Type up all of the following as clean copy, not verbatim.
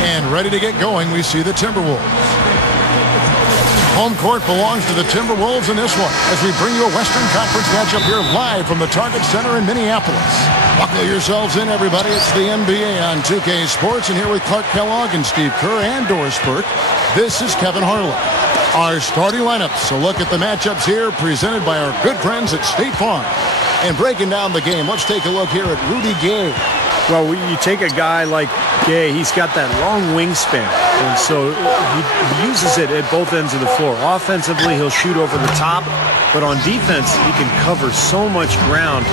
And ready to get going, we see the Timberwolves. Home court belongs to the Timberwolves in this one as we bring you a Western Conference matchup here live from the Target Center in Minneapolis. Buckle yourselves in, everybody. It's the NBA on 2K Sports, and here with Clark Kellogg and Steve Kerr and Doris Burke, this is Kevin Harlan. Our starting lineups. A look at the matchups here presented by our good friends at State Farm. And breaking down the game, let's take a look here at Rudy Gay. Well, you take a guy like Gay, he's got that long wingspan, and so he uses it at both ends of the floor. Offensively, he'll shoot over the top, but on defense, he can cover so much ground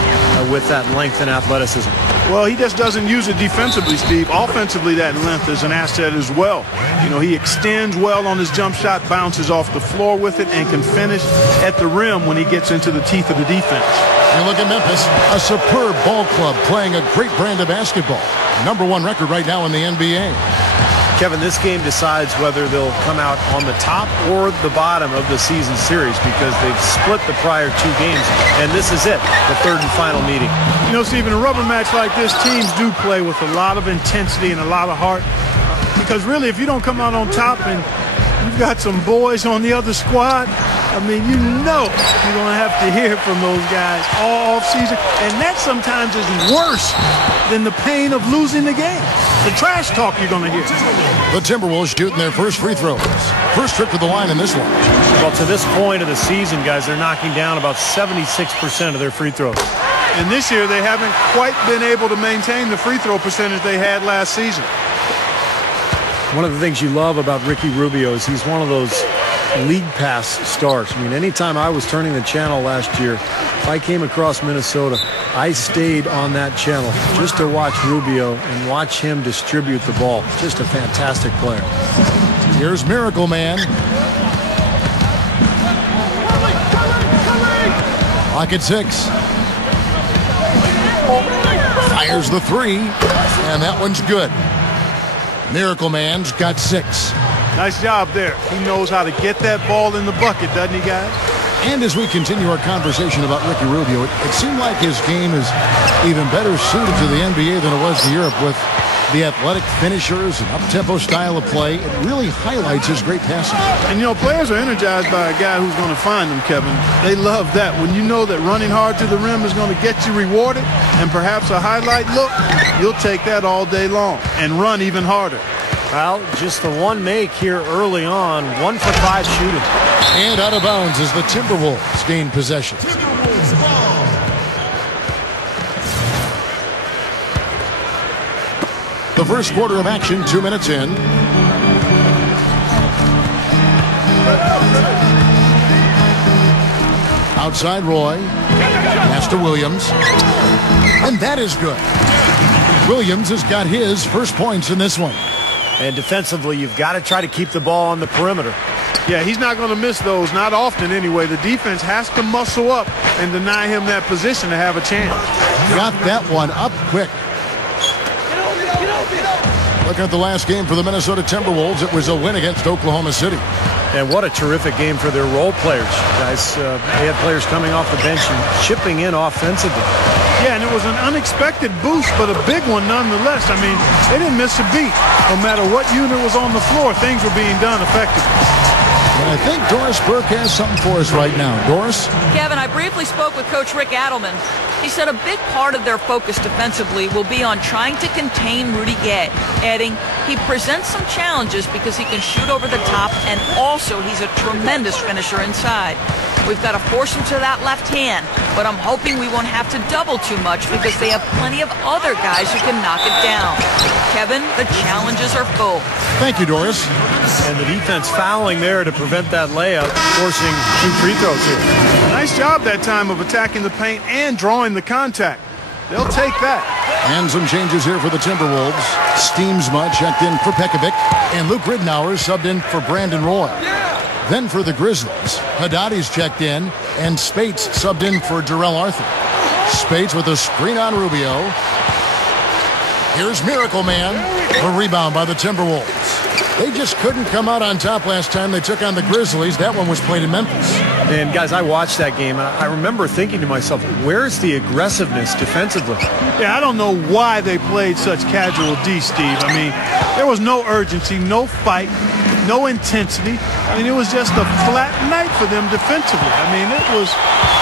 with that length and athleticism. Well, he just doesn't use it defensively, Steve. Offensively, that length is an asset as well. You know, he extends well on his jump shot, bounces off the floor with it, and can finish at the rim when he gets into the teeth of the defense. You look at Memphis, a superb ball club playing a great brand of basketball. #1 record right now in the NBA. Kevin, this game decides whether they'll come out on the top or the bottom of the season series because they've split the prior 2 games, and this is it, the third and final meeting. You know, Steve, in a rubber match like this, teams do play with a lot of intensity and a lot of heart because really, if you don't come out on top and you've got some boys on the other squad, I mean, you know you're going to have to hear from those guys all offseason, and that sometimes is worse than the pain of losing the game. The trash talk you're going to hear. The Timberwolves shooting their first free throws. First trip to the line in this one. Well, to this point of the season, guys, they're knocking down about 76% of their free throws. And this year, they haven't quite been able to maintain the free throw percentage they had last season. One of the things you love about Ricky Rubio is he's one of those league pass stars. I mean, anytime I was turning the channel last year, if I came across Minnesota, I stayed on that channel just to watch Rubio and watch him distribute the ball. Just a fantastic player. Here's Miracle Man. Lock at 6. Fires the 3, and that one's good. Miracle Man's got 6. Nice job there. He knows how to get that ball in the bucket, doesn't he, guys? And as we continue our conversation about Ricky Rubio, it seemed like his game is even better suited to the NBA than it was to Europe with the athletic finishers and up-tempo style of play. It really highlights his great passing. And, you know, players are energized by a guy who's going to find them, Kevin. They love that. When you know that running hard to the rim is going to get you rewarded and perhaps a highlight look, you'll take that all day long and run even harder. Well, just the one make here early on, 1 for 5 shooting. And out of bounds as the Timberwolves gain possession. The first quarter of action, 2 minutes in. Outside Roy. Pass to Williams. And that is good. Williams has got his first points in this one. And defensively, you've got to try to keep the ball on the perimeter. Yeah, he's not going to miss those, not often anyway. The defense has to muscle up and deny him that position to have a chance. Got that one up quick. Looking at the last game for the Minnesota Timberwolves, it was a win against Oklahoma City. And what a terrific game for their role players, guys. They had players coming off the bench and chipping in offensively. Yeah, and it was an unexpected boost, but a big one nonetheless. I mean, they didn't miss a beat. No matter what unit was on the floor, things were being done effectively. And I think Doris Burke has something for us right now. Doris? Kevin, I briefly spoke with Coach Rick Adelman. He said a big part of their focus defensively will be on trying to contain Rudy Gay, adding he presents some challenges because he can shoot over the top and also he's a tremendous finisher inside. We've got to force him to that left hand, but I'm hoping we won't have to double too much because they have plenty of other guys who can knock it down. Kevin, the challenges are full. Thank you, Doris. And the defense fouling there to prevent that layup, forcing 2 free throws here. Nice job that time of attacking the paint and drawing the contact. They'll take that. And some changes here for the Timberwolves. Steamsma checked in for Pekovic, and Luke Ridnour subbed in for Brandon Roy. Then for the Grizzlies, Haddadi's checked in, and Spates subbed in for Darrell Arthur. Spates with a screen on Rubio. Here's Miracle Man. A rebound by the Timberwolves. They just couldn't come out on top last time they took on the Grizzlies. That one was played in Memphis. And, guys, I watched that game. I remember thinking to myself, where's the aggressiveness defensively? Yeah, I don't know why they played such casual D, Steve. I mean, there was no urgency, no fight, no intensity. I mean, it was just a flat night for them defensively. I mean, it was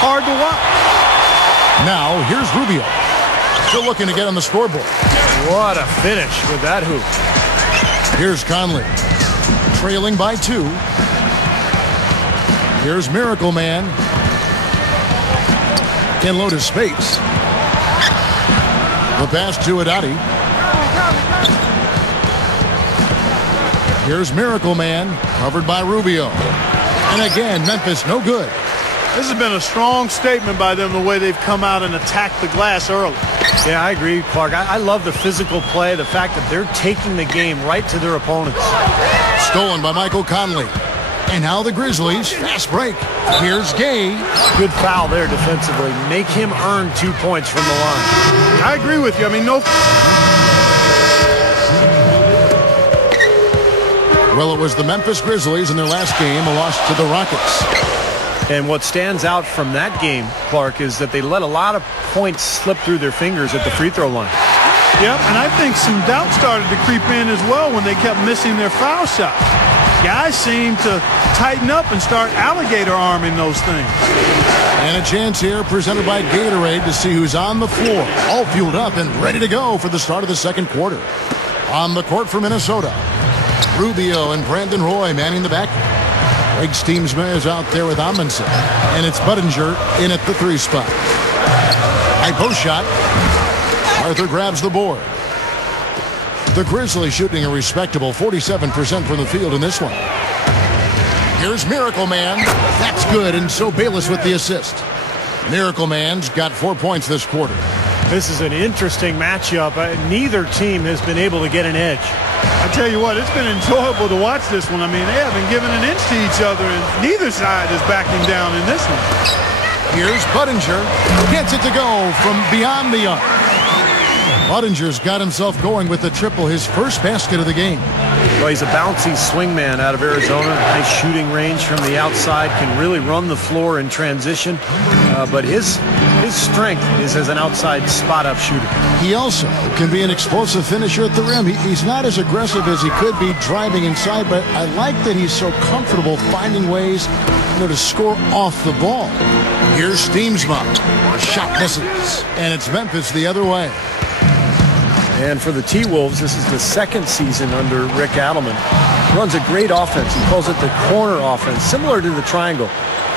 hard to watch. Now, here's Rubio. Still looking to get on the scoreboard. What a finish with that hoop. Here's Conley. Trailing by 2. Here's Miracle Man. Can load his space. The pass to Adati. Here's Miracle Man. Covered by Rubio. And again, Memphis no good. This has been a strong statement by them, the way they've come out and attacked the glass early. Yeah, I agree, Clark. I love the physical play, the fact that they're taking the game right to their opponents. Stolen by Michael Conley. And now the Grizzlies. Fast break. Here's Gay. Good foul there defensively. Make him earn 2 points from the line. I agree with you. I mean, no. Well, it was the Memphis Grizzlies in their last game, a loss to the Rockets. And what stands out from that game, Clark, is that they let a lot of points slip through their fingers at the free throw line. Yep, and I think some doubt started to creep in as well when they kept missing their foul shot. Guys seem to tighten up and start alligator arming those things. And a chance here presented by Gatorade to see who's on the floor, all fueled up and ready to go for the start of the second quarter. On the court for Minnesota, Rubio and Brandon Roy manning the back. Greg Steamsma is out there with Amundsen. And it's Budinger in at the 3 spot. High post shot. Arthur grabs the board. The Grizzlies shooting a respectable 47% from the field in this one. Here's Miracle Man. That's good, and so Bayless with the assist. Miracle Man's got 4 points this quarter. This is an interesting matchup. Neither team has been able to get an edge. I tell you what, it's been enjoyable to watch this one. I mean, they haven't given an inch to each other, and neither side is backing down in this one. Here's Budinger. Gets it to go from beyond the arc. Budinger's got himself going with the triple, his first basket of the game. Well, he's a bouncy swingman out of Arizona. Nice shooting range from the outside. Can really run the floor in transition. But his strength is as an outside spot-up shooter. He also can be an explosive finisher at the rim. He's not as aggressive as he could be driving inside, but I like that he's so comfortable finding ways to score off the ball. Here's Steamsma. The shot misses, and it's Memphis the other way. And for the T-Wolves, this is the second season under Rick Adelman. Runs a great offense. He calls it the corner offense, similar to the triangle.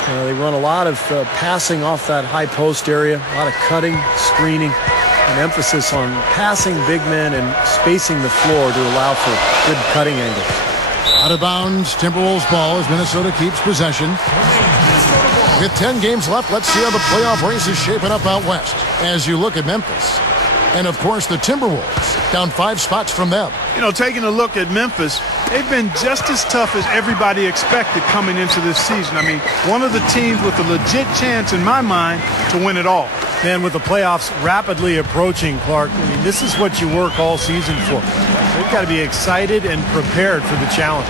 They run a lot of passing off that high post area, a lot of cutting, screening, an emphasis on passing big men and spacing the floor to allow for good cutting angles. Out of bounds, Timberwolves ball as Minnesota keeps possession. With 10 games left, let's see how the playoff race is shaping up out west as you look at Memphis. And, of course, the Timberwolves, down 5 spots from them. You know, taking a look at Memphis, they've been just as tough as everybody expected coming into this season. I mean, one of the teams with a legit chance, in my mind, to win it all. And with the playoffs rapidly approaching, Clark, I mean, this is what you work all season for. They've got to be excited and prepared for the challenge.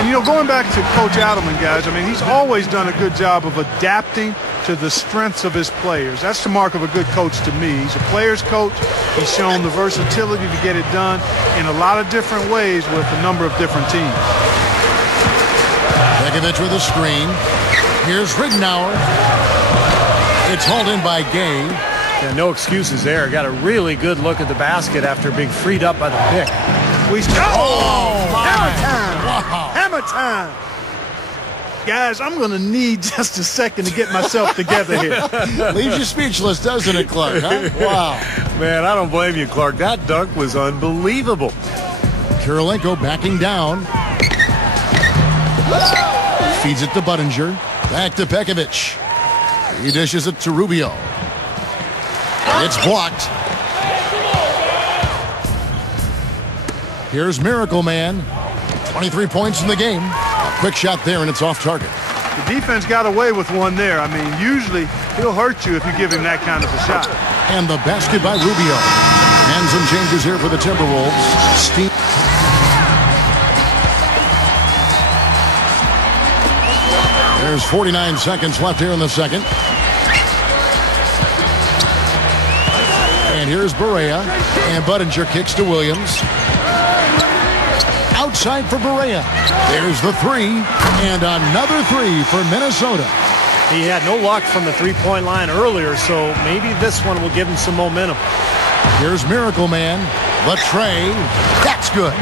And, you know, going back to Coach Adelman, guys, I mean, he's always done a good job of adapting to the strengths of his players. That's the mark of a good coach to me. He's a player's coach. He's shown the versatility to get it done in a lot of different ways with a number of different teams. Begovic with a screen. Here's Ridenour. It's hauled in by Gay. Yeah, no excuses there. Got a really good look at the basket after being freed up by the pick. Hammer time! Wow. Hammer time! Guys, I'm going to need just a second to get myself together here. Leaves you speechless, doesn't it, Clark? Huh? Wow. Man, I don't blame you, Clark. That dunk was unbelievable. Kirilenko backing down. Feeds it to Budinger. Back to Begovic. He dishes it to Rubio. It's blocked. Here's Miracle Man. 23 points in the game. A quick shot there, and it's off target. The defense got away with one there. I mean, usually he'll hurt you if you give him that kind of a shot. And the basket by Rubio. And some changes here for the Timberwolves. There's 49 seconds left here in the second. And here's Barea. And Budinger kicks to Williams. Outside for Barea. There's the three. And another three for Minnesota. He had no luck from the three-point line earlier, so maybe this one will give him some momentum. Here's Miracle Man. The tray. That's good.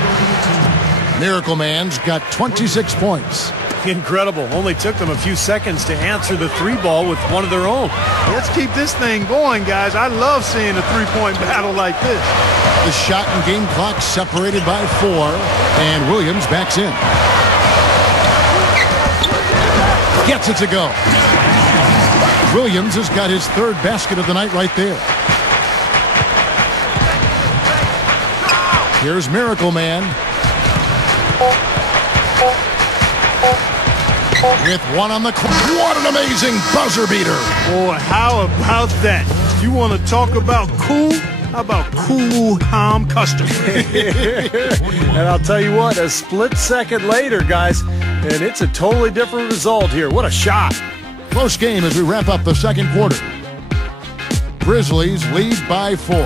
Miracle Man's got 26 points. Incredible. Only took them a few seconds to answer the three ball with one of their own. Let's keep this thing going, guys. I love seeing a three-point battle like this. The shot and game clock separated by 4. And Williams backs in. Gets it to go. Williams has got his third basket of the night right there. Here's Miracle Man. With one on the clock. What an amazing buzzer beater. Boy, how about that? You want to talk about cool? How about cool, calm custom? And I'll tell you what, a split second later, guys, and it's a totally different result here. What a shot. Close game as we wrap up the second quarter. Grizzlies lead by 4.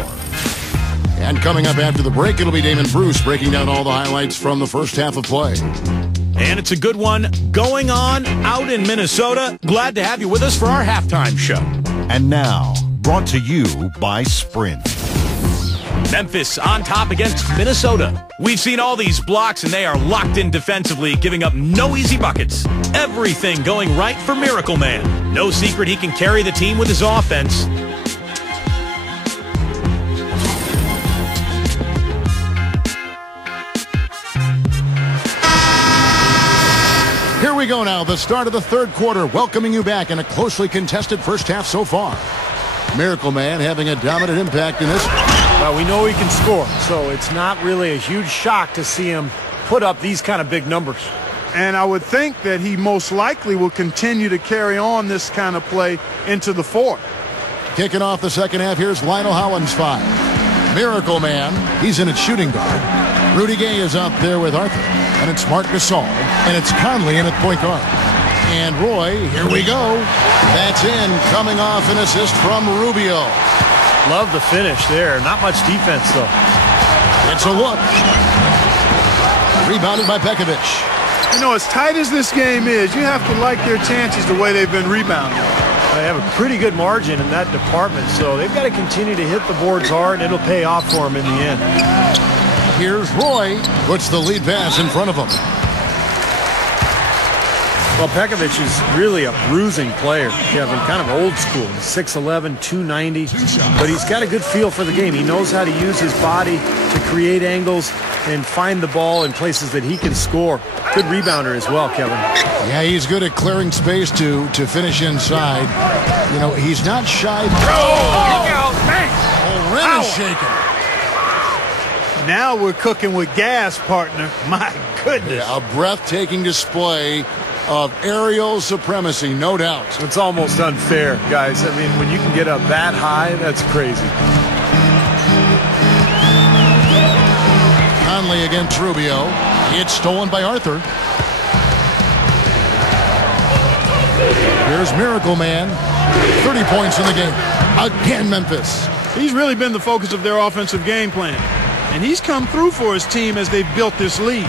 And coming up after the break, it'll be Damon Bruce breaking down all the highlights from the first half of play. And it's a good one going on out in Minnesota. Glad to have you with us for our halftime show. And now, brought to you by Sprint. Memphis on top against Minnesota. We've seen all these blocks, and they are locked in defensively, giving up no easy buckets. Everything going right for Miracle Man. No secret he can carry the team with his offense. Here we go now, the start of the third quarter, welcoming you back in a closely contested first half so far. Miracle Man having a dominant impact in this. Well, we know he can score, so it's not really a huge shock to see him put up these kind of big numbers. And I would think that he most likely will continue to carry on this kind of play into the fourth. Kicking off the second half, here's Lionel Hollins 5. Miracle Man, he's in at shooting guard. Rudy Gay is out there with Arthur. And it's Marc Gasol. And it's Conley in at point guard. And Roy, here we go. That's in, coming off an assist from Rubio. Love the finish there. Not much defense, though. It's a look. Rebounded by Pekovic. You know, as tight as this game is, you have to like their chances the way they've been rebounding. They have a pretty good margin in that department, so they've got to continue to hit the boards hard, and it'll pay off for them in the end. Here's Roy. Puts the lead pass in front of him. Well, Pekovic is really a bruising player, Kevin. Kind of old school. 6'11", 290. But he's got a good feel for the game. He knows how to use his body to create angles and find the ball in places that he can score. Good rebounder as well, Kevin. Yeah, he's good at clearing space to finish inside. You know, he's not shy. Look out, man! The rim is shaking. Now we're cooking with gas, partner. My goodness. Yeah, a breathtaking display of aerial supremacy, no doubt. It's almost unfair, guys. I mean, when you can get up that high, that's crazy. Conley against Rubio. It's stolen by Arthur. Here's Miracle Man. 30 points in the game. Again, Memphis. He's really been the focus of their offensive game plan. And he's come through for his team as they've built this lead.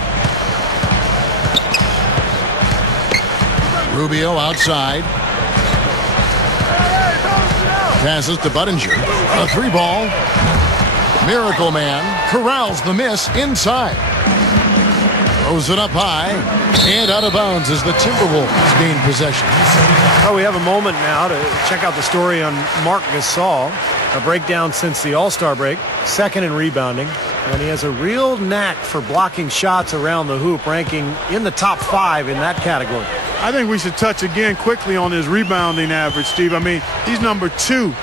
Rubio outside. Passes to Budinger. A three ball. Miracle Man corrals the miss inside. Throws it up high and out of bounds as the Timberwolves gain possession. Well, we have a moment now to check out the story on Marc Gasol. A breakdown since the All-Star break. Second in rebounding. And he has a real knack for blocking shots around the hoop, ranking in the top 5 in that category. I think we should touch again quickly on his rebounding average, Steve. I mean, he's number 2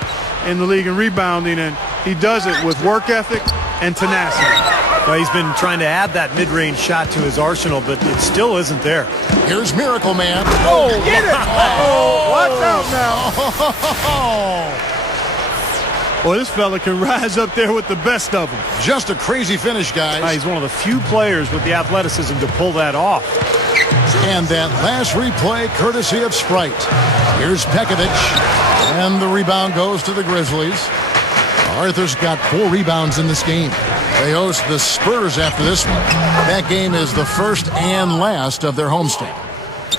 in the league in rebounding, and he does it with work ethic and tenacity. Well, he's been trying to add that mid-range shot to his arsenal, but it still isn't there. Here's Miracle Man. Oh, get it! Oh, watch out now. Well, this fella can rise up there with the best of them. Just a crazy finish, guys. He's one of the few players with the athleticism to pull that off. And that last replay courtesy of Sprite. Here's Pekovic. And the rebound goes to the Grizzlies. Arthur's got 4 rebounds in this game. They host the Spurs after this one. That game is the first and last of their homestand.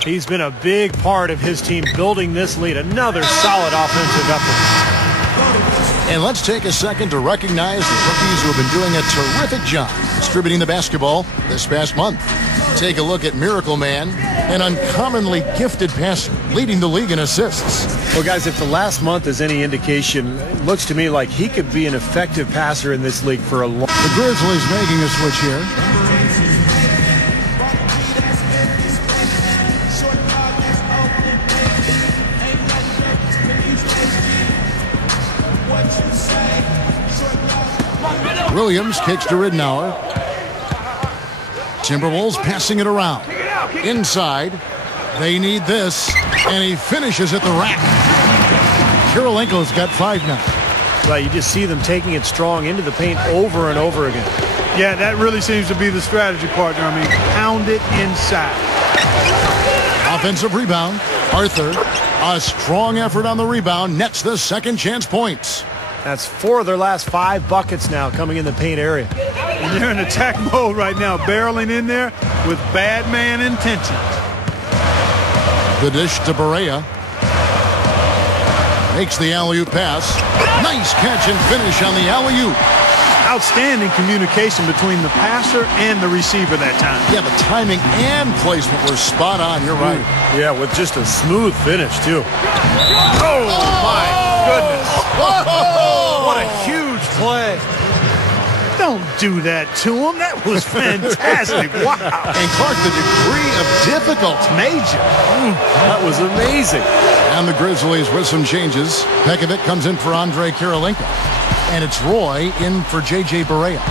He's been a big part of his team building this lead. Another solid offensive effort. And let's take a second to recognize the rookies who have been doing a terrific job distributing the basketball this past month. Take a look at Miracle Man, an uncommonly gifted passer, leading the league in assists. Well, guys, if the last month is any indication, it looks to me like he could be an effective passer in this league for a long time. The Grizzlies making a switch here. Williams kicks to Ridnour. Timberwolves passing it around. Inside. They need this. And he finishes at the rack. Kirilenko's got 5 now. Right, you just see them taking it strong into the paint over and over again. Yeah, that really seems to be the strategy, partner. I mean, pound it inside. Offensive rebound. Arthur. A strong effort on the rebound. Nets the second chance points. That's 4 of their last 5 buckets now coming in the paint area. And they're in attack mode right now, barreling in there with bad man intentions. The dish to Barea. Makes the alley-oop pass. Nice catch and finish on the alley-oop. Outstanding communication between the passer and the receiver that time. Yeah, the timing and placement were spot on. You're right. Yeah, with just a smooth finish, too. Oh, my goodness. What a huge play. Don't do that to him. That was fantastic. Wow. And Clark, the degree of difficulty. Major. That was amazing. And the Grizzlies with some changes. Pekovic comes in for Andre Kirilenko. And it's Roy in for J.J. Barea.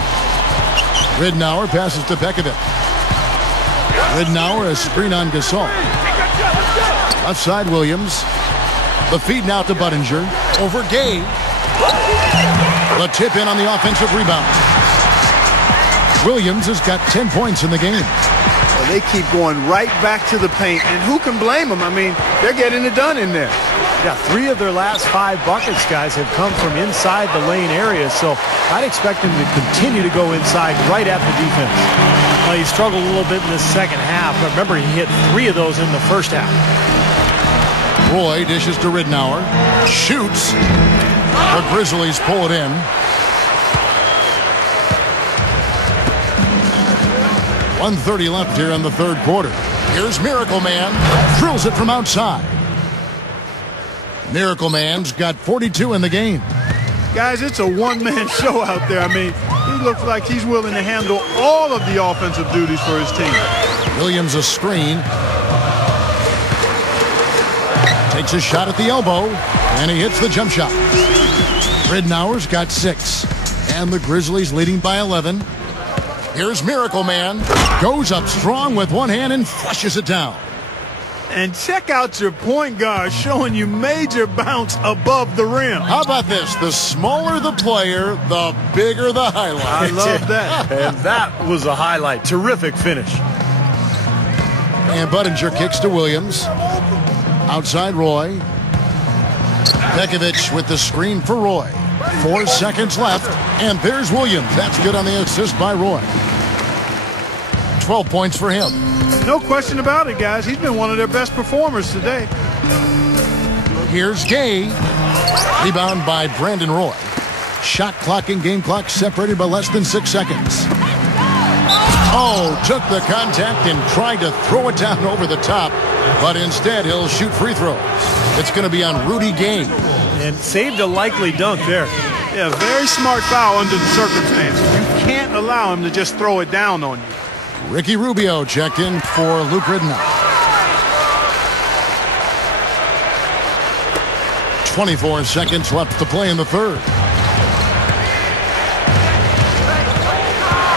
Ridnour passes to Pekovic. Ridnour, a screen on Gasol. Left side, Williams. The feed now to Budinger. Over Gay. The tip in on the offensive rebound. Williams has got 10 points in the game. Well, they keep going right back to the paint, and who can blame them? I mean, they're getting it done in there. Yeah, 3 of their last 5 buckets, guys, have come from inside the lane area, so I'd expect them to continue to go inside right at the defense. Well, he struggled a little bit in the second half, but remember, he hit 3 of those in the first half. Roy dishes to Ridnour. Shoots. The Grizzlies pull it in. 1:30 left here in the third quarter. Here's Miracle Man. Drills it from outside. Miracle Man's got 42 in the game. Guys, it's a one-man show out there. I mean, he looks like he's willing to handle all of the offensive duties for his team. Williams a screen. Takes a shot at the elbow, and he hits the jump shot. Ridnour's got 6, and the Grizzlies leading by 11. Here's Miracle Man. Goes up strong with one hand and flushes it down. And check out your point guard showing you major bounce above the rim. How about this? The smaller the player, the bigger the highlight. I love that. And that was a highlight. Terrific finish. And Budinger kicks to Williams. Outside Roy. Pekovic with the screen for Roy. 4 seconds left. And there's Williams. That's good on the assist by Roy. 12 points for him. No question about it, guys. He's been one of their best performers today. Here's Gay. Rebound by Brandon Roy. Shot clock and game clock separated by less than 6 seconds. Oh, took the contact and tried to throw it down over the top, but instead he'll shoot free throws. It's going to be on Rudy Gay. And saved a likely dunk there. Yeah, very smart foul under the circumstances. You can't allow him to just throw it down on you. Ricky Rubio checked in for Luke Ridnour. 24 seconds left to play in the third.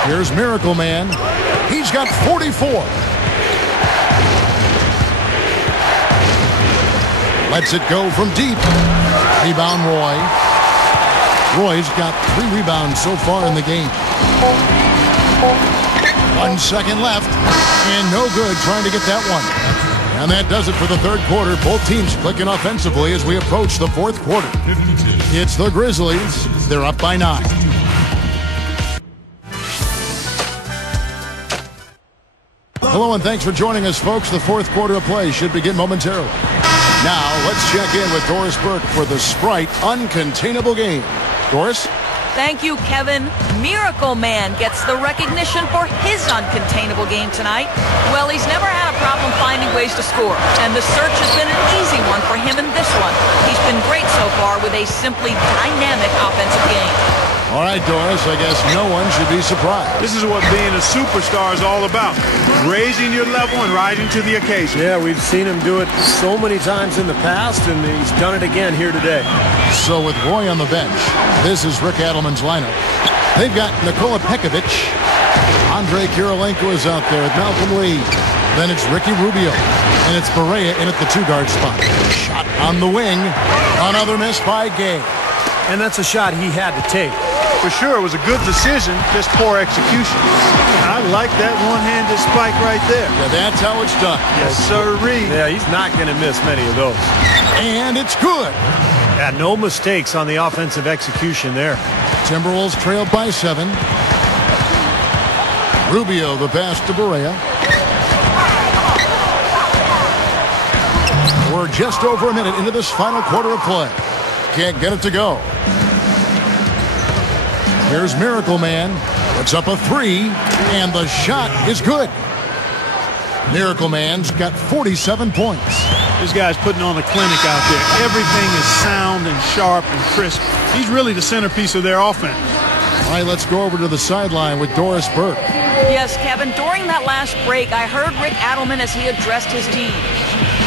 Here's Miracle Man. He's got 44. Lets it go from deep. Rebound Roy. Roy's got 3 rebounds so far in the game. 1 second left, and no good trying to get that one. And that does it for the third quarter. Both teams clicking offensively as we approach the fourth quarter. It's the Grizzlies. They're up by 9. Hello and thanks for joining us, folks. The fourth quarter of play should begin momentarily. Now, let's check in with Doris Burke for the Sprite Uncontainable Game. Doris? Thank you, Kevin. Miracle Man gets the recognition for his uncontainable game tonight. Well, he's never had a problem finding ways to score, and the search has been an easy one for him in this one. He's been great so far with a simply dynamic offensive game. All right, Doris, I guess no one should be surprised. This is what being a superstar is all about. Raising your level and rising to the occasion. Yeah, we've seen him do it so many times in the past, and he's done it again here today. So with Roy on the bench, this is Rick Adelman's lineup. They've got Nikola Pekovic. Andre Kirilenko is out there with Malcolm Lee. Then it's Ricky Rubio. And it's Barea in at the 2-guard spot. Shot on the wing. Another miss by Gay. And that's a shot he had to take. For sure, it was a good decision, just poor execution. I like that one-handed spike right there. Yeah, that's how it's done. Yes, sirree. Yeah, he's not going to miss many of those. And it's good. Yeah, no mistakes on the offensive execution there. Timberwolves trailed by 7. Rubio, the pass to Barea. We're just over a minute into this final quarter of play. Can't get it to go. Here's Miracle Man. Puts up a 3, and the shot is good. Miracle Man's got 47 points. This guy's putting on a clinic out there. Everything is sound and sharp and crisp. He's really the centerpiece of their offense. All right, let's go over to the sideline with Doris Burke. Yes, Kevin, during that last break, I heard Rick Adelman as he addressed his team.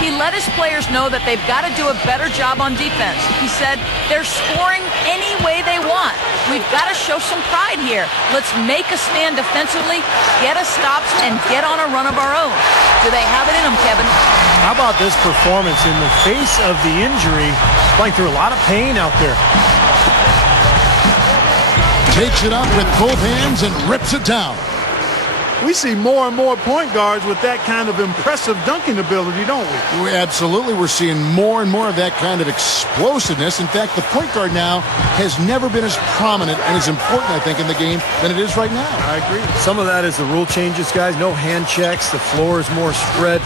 He let his players know that they've got to do a better job on defense. He said, they're scoring any way they want. We've got to show some pride here. Let's make a stand defensively, get us stops, and get on a run of our own. Do they have it in them, Kevin? How about this performance in the face of the injury? Playing through a lot of pain out there. Takes it up with both hands and rips it down. We see more and more point guards with that kind of impressive dunking ability, don't we? Absolutely. We're seeing more and more of that kind of explosiveness. In fact, the point guard now has never been as prominent and as important, I think, in the game than it is right now. I agree. Some of that is the rule changes, guys. No hand checks. The floor is more spread.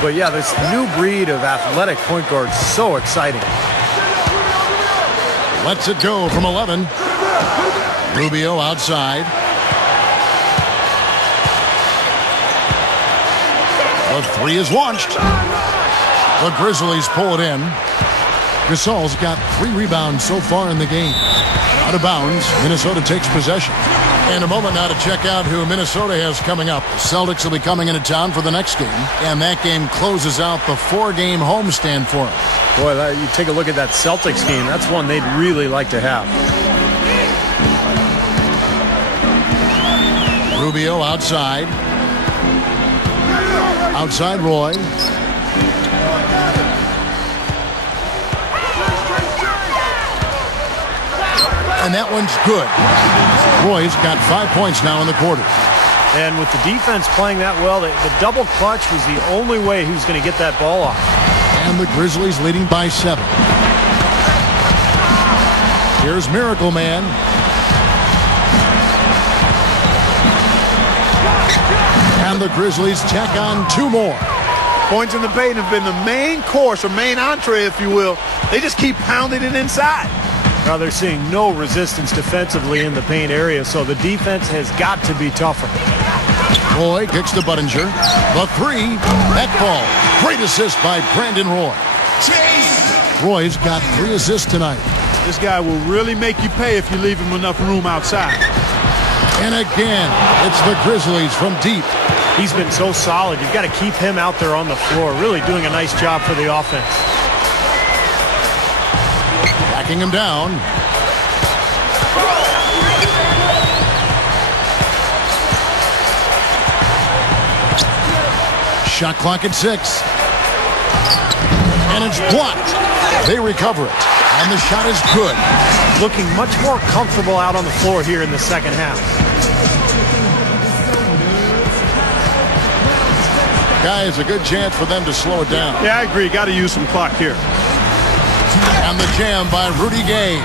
But, yeah, this new breed of athletic point guard is so exciting. Lets it go from 11. Rubio outside. The 3 is launched. The Grizzlies pull it in. Gasol's got 3 rebounds so far in the game. Out of bounds, Minnesota takes possession. And a moment now to check out who Minnesota has coming up. The Celtics will be coming into town for the next game. And that game closes out the 4-game homestand for them. Boy, you take a look at that Celtics game. That's one they'd really like to have. Rubio outside. Outside Roy. And that one's good. Roy's got 5 points now in the quarter. And with the defense playing that well, the double clutch was the only way he was going to get that ball off. And the Grizzlies leading by 7. Here's Miracle Man. And the Grizzlies tack on 2 more. Points in the paint have been the main course, or main entree, if you will. They just keep pounding it inside. Now they're seeing no resistance defensively in the paint area, so the defense has got to be tougher. Roy kicks to Buttinger. The 3. That ball. Great assist by Brandon Roy. Roy's got 3 assists tonight. This guy will really make you pay if you leave him enough room outside. And again, it's the Grizzlies from deep. He's been so solid. You've got to keep him out there on the floor, really doing a nice job for the offense. Backing him down. Shot clock at 6. And it's blocked. They recover it. And the shot is good. Looking much more comfortable out on the floor here in the second half. Guys, a good chance for them to slow it down. Yeah, I agree. Got to use some clock here. And the jam by Rudy Gay.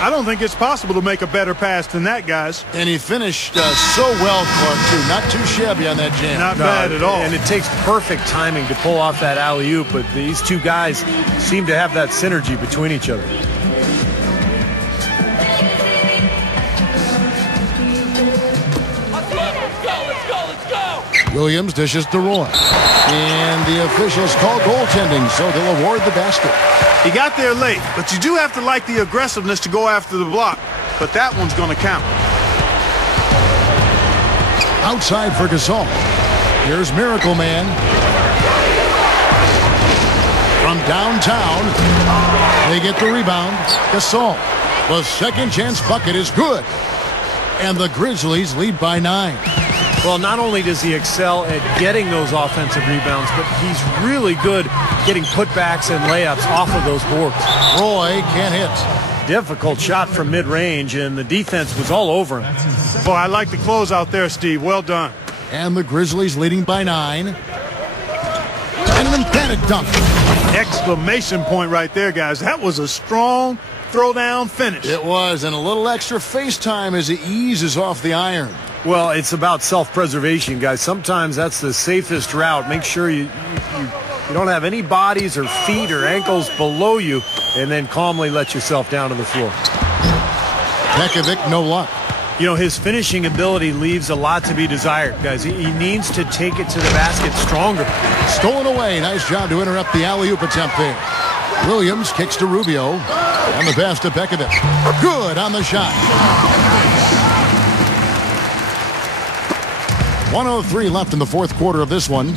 I don't think it's possible to make a better pass than that, guys. And he finished so well, Clark, too. Not too shabby on that jam. Not bad at all. And it takes perfect timing to pull off that alley-oop, but these two guys seem to have that synergy between each other. Let's go. Williams dishes to Roy. And the officials call goaltending, so they'll award the basket. He got there late, but you do have to like the aggressiveness to go after the block. But that one's going to count. Outside for Gasol. Here's Miracle Man. From downtown, they get the rebound. Gasol. The second chance bucket is good. And the Grizzlies lead by 9. Well, not only does he excel at getting those offensive rebounds, but he's really good getting putbacks and layups off of those boards. Roy can't hit. Difficult shot from mid-range, and the defense was all over him. Boy, I like the close out there, Steve. Well done. And the Grizzlies leading by 9. And an emphatic dunk. Exclamation point right there, guys. That was a strong throwdown finish. It was, and a little extra face time as he eases off the iron. Well, it's about self-preservation, guys. Sometimes that's the safest route. Make sure you don't have any bodies or feet or ankles below you, and then calmly let yourself down to the floor. Pekovic, no luck. You know, his finishing ability leaves a lot to be desired, guys. He needs to take it to the basket stronger. Stolen away. Nice job to interrupt the alley-oop attempt there. Williams kicks to Rubio. And the pass to Pekovic. Good on the shot. 1:03 left in the fourth quarter of this one.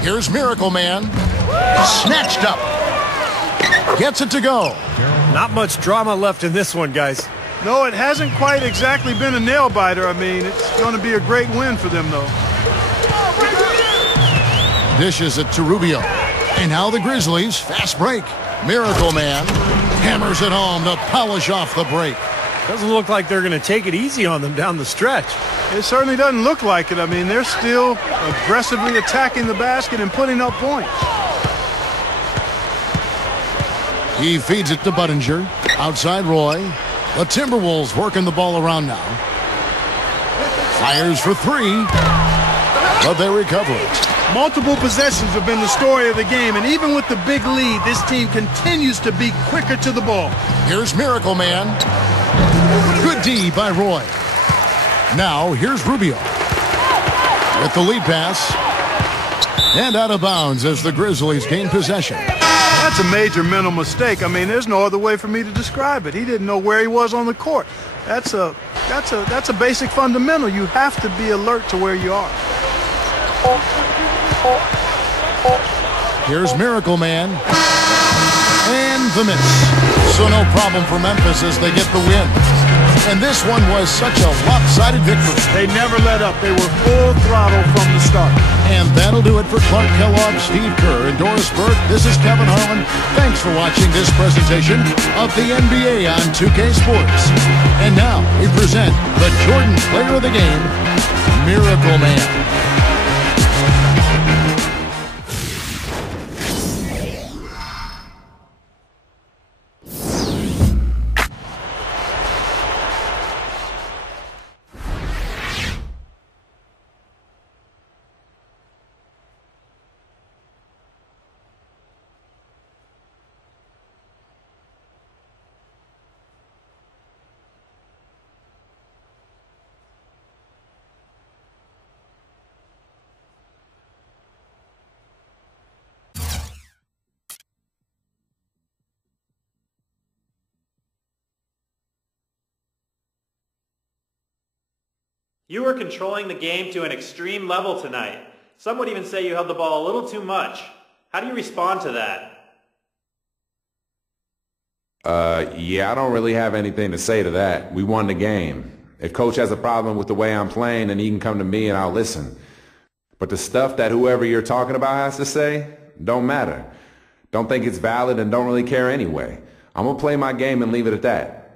Here's Miracle Man. Snatched up. Gets it to go. Not much drama left in this one, guys. No, it hasn't quite exactly been a nail-biter. I mean, it's going to be a great win for them, though. Dishes it to Rubio. And now the Grizzlies. Fast break. Miracle Man hammers it home to polish off the break. Doesn't look like they're going to take it easy on them down the stretch. It certainly doesn't look like it. I mean, they're still aggressively attacking the basket and putting up points. He feeds it to Budinger. Outside Roy. The Timberwolves working the ball around now. Fires for 3. But they recover it. Multiple possessions have been the story of the game, and even with the big lead, this team continues to be quicker to the ball. Here's Miracle Man. Good D by Roy. Now, here's Rubio. With the lead pass. And out of bounds as the Grizzlies gain possession. That's a major mental mistake. I mean, there's no other way for me to describe it. He didn't know where he was on the court. That's a basic fundamental. You have to be alert to where you are. Here's Miracle Man. And the miss. So no problem for Memphis as they get the win. And this one was such a lopsided victory. They never let up. They were full throttle from the start. And that'll do it for Clark Kellogg, Steve Kerr, and Doris Burke. This is Kevin Harlan. Thanks for watching this presentation of the NBA on 2K Sports. And now we present the Jordan Player of the Game, Miracle Man. You were controlling the game to an extreme level tonight. Some would even say you held the ball a little too much. How do you respond to that? Yeah, I don't really have anything to say to that. We won the game. If coach has a problem with the way I'm playing, then he can come to me and I'll listen. But the stuff that whoever you're talking about has to say, don't matter. Don't think it's valid and don't really care anyway. I'm going to play my game and leave it at that.